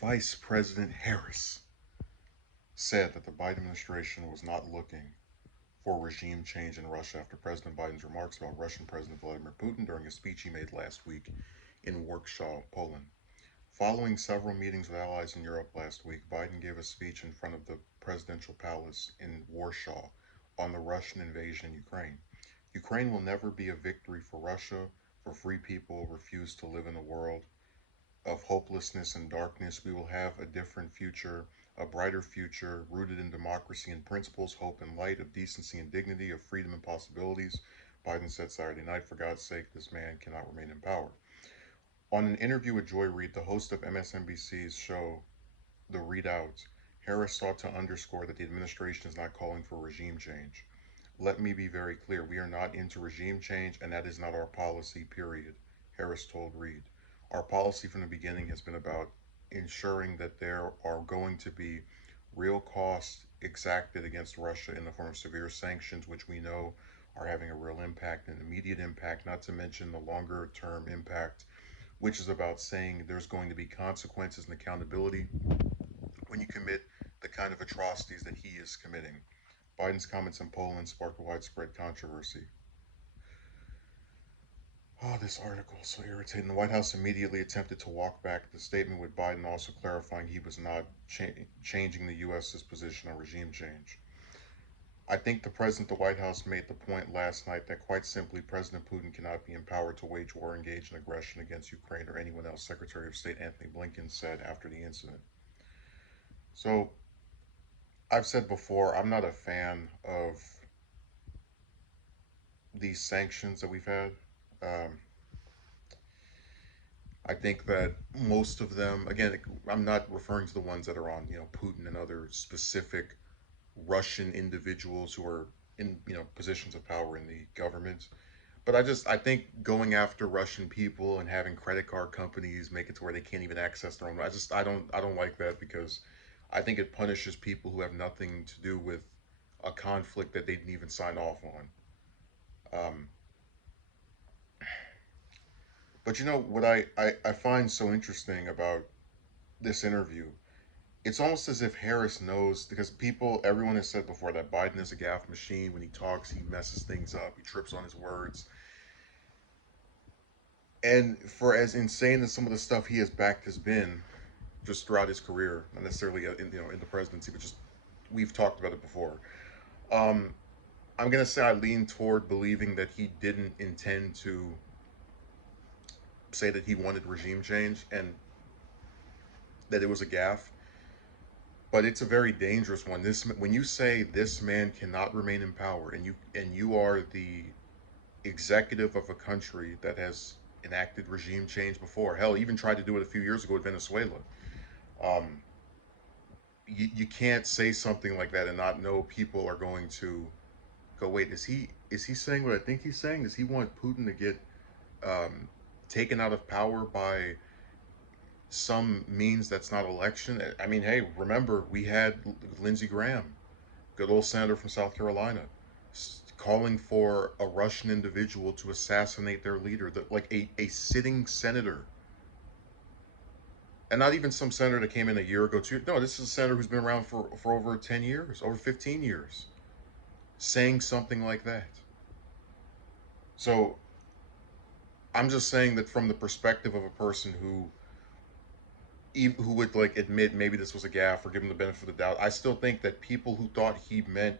Vice President Harris said that the Biden administration was not looking for regime change in Russia after President Biden's remarks about Russian President Vladimir Putin during a speech he made last week in Warsaw, Poland. Following several meetings with allies in Europe last week, Biden gave a speech in front of the presidential palace in Warsaw on the Russian invasion in Ukraine. Ukraine will never be a victory for Russia, for free people refuse to live in a world of hopelessness and darkness. We will have a different future, a brighter future, rooted in democracy and principles, hope and light, of decency and dignity, of freedom and possibilities. Biden said Saturday night, for God's sake, this man cannot remain in power. On an interview with Joy Reid, the host of MSNBC's show, The Readout, Harris sought to underscore that the administration is not calling for regime change. Let me be very clear, we are not into regime change, and that is not our policy, period, Harris told Reid. Our policy from the beginning has been about ensuring that there are going to be real costs exacted against Russia in the form of severe sanctions, which we know are having a real impact, an immediate impact, not to mention the longer term impact, which is about saying there's going to be consequences and accountability when you commit the kind of atrocities that he is committing. Biden's comments in Poland sparked a widespread controversy. Oh, this article is so irritating. The White House immediately attempted to walk back the statement, with Biden also clarifying he was not changing the U.S.'s position on regime change. I think the president of the White House made the point last night that quite simply President Putin cannot be empowered to wage war, engage in aggression against Ukraine or anyone else, Secretary of State Anthony Blinken said after the incident. So, I've said before, I'm not a fan of these sanctions that we've had. Um, I think that most of them, again, I'm not referring to the ones that are on, Putin and other specific Russian individuals who are in, positions of power in the government. But I think going after Russian people and having credit card companies make it to where they can't even access their own. I don't like that, because I think it punishes people who have nothing to do with a conflict that they didn't even sign off on. Um, but what I find so interesting about this interview, it's almost as if Harris knows, because everyone has said before that Biden is a gaffe machine. When he talks, he messes things up, he trips on his words. And for as insane as some of the stuff he has backed has been, just throughout his career, not necessarily in the presidency, but just we've talked about it before. Um, I'm gonna say I lean toward believing that he didn't intend to say that he wanted regime change and that it was a gaffe, but it's a very dangerous one. This When you say this man cannot remain in power, and you are the executive of a country that has enacted regime change before, hell, even tried to do it a few years ago with Venezuela. Um, you can't say something like that and not know people are going to go, wait, is he saying what I think he's saying? Does he want Putin to get um, taken out of power by some means that's not election? I mean, hey, remember we had Lindsey Graham, good old senator from South Carolina, calling for a Russian individual to assassinate their leader, that like a sitting senator, and not even some senator that came in a year ago. No, this is a senator who's been around for over 10 years, over 15 years, saying something like that. So I'm just saying that from the perspective of a person who would like admit maybe this was a gaffe or give him the benefit of the doubt, I still think that people who thought he meant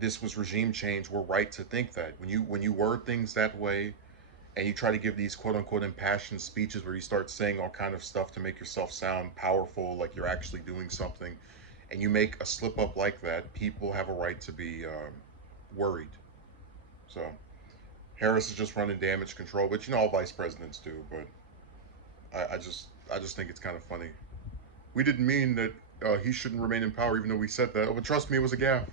this was regime change were right to think that. When you word things that way, and you try to give these quote unquote impassioned speeches where you start saying all kind of stuff to make yourself sound powerful, like you're actually doing something, and you make a slip up like that, people have a right to be worried. So Harris is just running damage control, which all vice presidents do. But I just think it's kind of funny. We didn't mean that he shouldn't remain in power, even though we said that. Oh, but trust me, it was a gaffe.